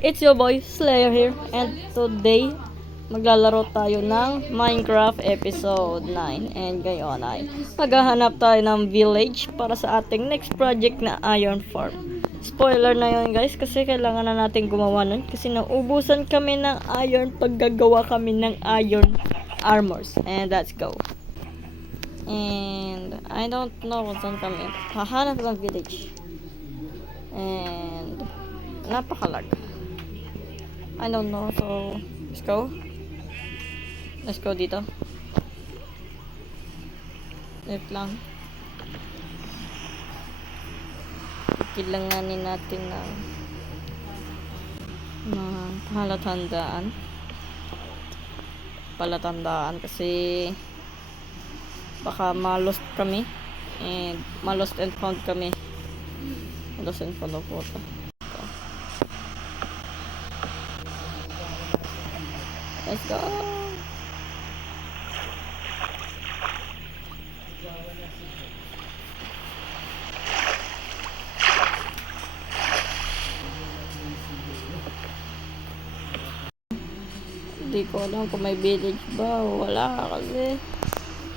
It's your boy Slayer here, and today maglalaro tayo ng Minecraft episode 9. And ngayon ay maghahanap tayo ng village para sa ating next project na iron farm. Spoiler na yun guys, kasi kailangan na natin gumawa nun kasi naubusan kami ng iron paggagawa kami ng iron armors. And let's go. And I don't know kung saan kami hahanap ng village. And napakalag. I don't know, so let's go. Let's go dito. Wait lang. Kailanganin natin ng palatandaan kasi baka ma-lost kami and ma-lost and found kami. Lost and found po ito. Let's go. Hindi ko alam kung may village ba o wala kasi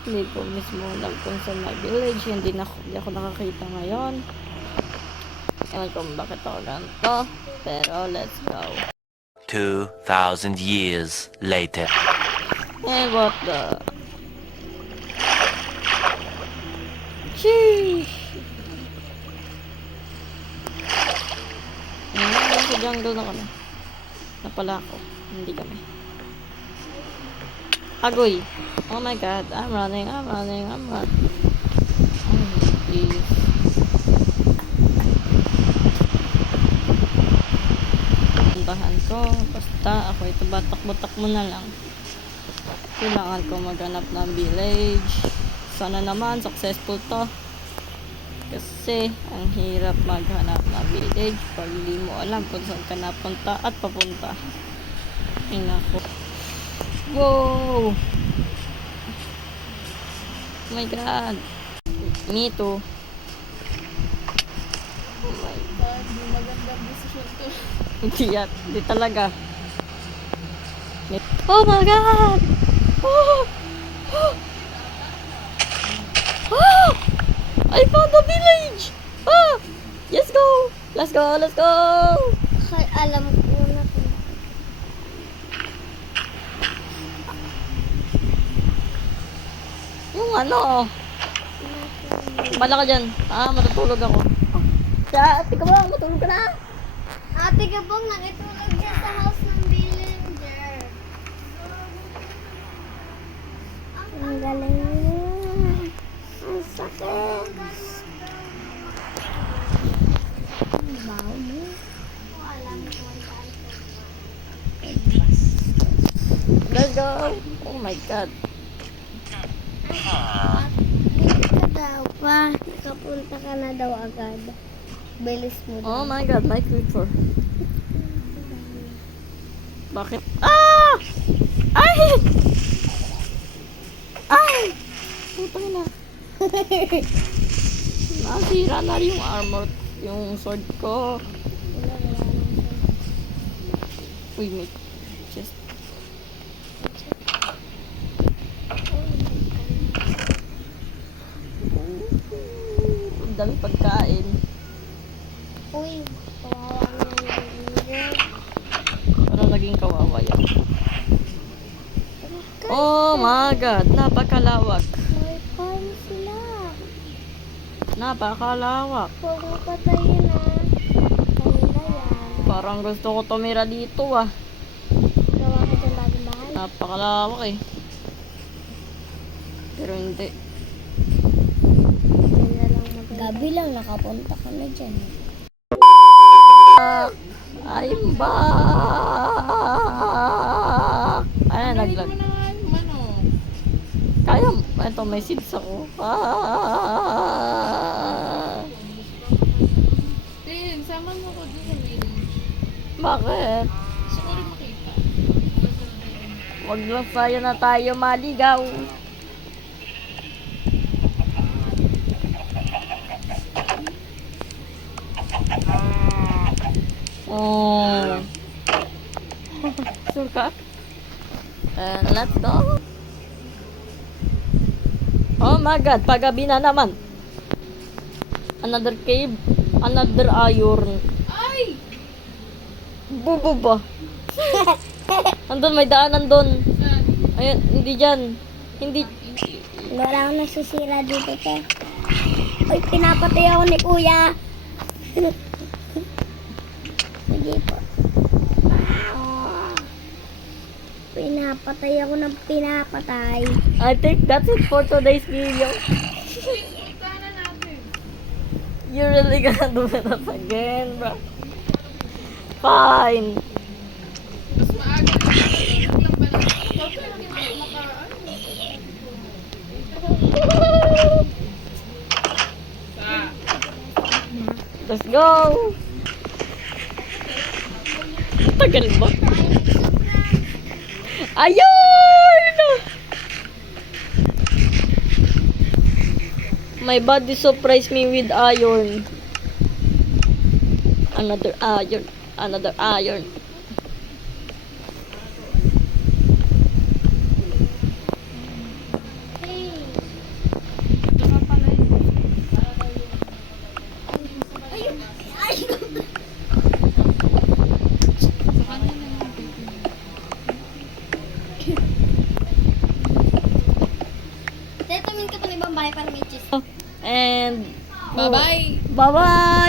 hindi ko mismo alam kung saan may village. Hindi ako nakakita ngayon. Ewan ko bakit ako ganito. Pero let's go. 2,000 years later. And what the... Sheesh! Nasa jungle na kami. Napala ako. Hindi kami. Agoy! Oh my god. I'm running. Oh, jeez. Puntahan ko. Basta ako ito batak-batak mo na lang. Kailangan ko maghanap ng village. Sana naman successful to. Kasi ang hirap maghanap ng village pag hindi mo alam kung saan ka napunta at papunta. Ay nako. Wow! Oh my god. Me too. Oh my god. Magandang decision to. Hindi talaga. Oh my god! Oh! Oh! Oh! I found the village! Ah! Let's go! Let's go! Kaya alam ko na kung Yung ano, bala ka dyan. Matutulog ako. Ate ka ba? Matulog ka na? Ate Gabong nakitulog siya sa house ng villager. Ang galing. Ang sakit. Ang baho mo. Let's go! Oh my god. Hindi ka daw pa. Nakapunta ka na daw agad. Bilis mo daw. Oh my god, my creeper. Bakit? Ah! Ay! Ay! Putang na. Nasira na yung armor, yung sword ko. Uy, may chest. Ang dami pagkain. Uy, kawawa na yung villager. Parang naging kawawa yan. Oh my god, napakalawak. May farm sila. Napakalawak. Huwag mo patayin na. Kanila yan. Parang gusto ko tumira dito ah. Gawa ka dyan bagong bahay. Napakalawak eh. Pero hindi. Gabi lang nakapunta ka na dyan. I'm back! Ay, naglag. Kaya, ito may seeds ako. Tin, sama mo ko dun sa village. Bakit? Gusto ko rin makita. Wag lang tayo na tayo maligaw. Oh. Sure ka? And let's go. Oh my god, paggabi na naman. Another cave, another iron. Ay! Bubo ba? Andun, may daanan doon. Saan? Ayun, hindi dyan. Hindi. Wala akong nasisira dito, te. Uy, pinapatay ako ni kuya. Sige po. Pinapatay ako ng pinapatay. I think that's it for today's video. Ikaw na natin. You really gonna do it again, bro? Fine. Mas maaga lang pala. Okay lang yung makaan. Let's go. Tagal ba? Ayun! My body surprised me with iron. Another iron. Another iron. Te, tumingin ka pa ng ibang bahay para may cheese. And Bye-bye! bye-bye!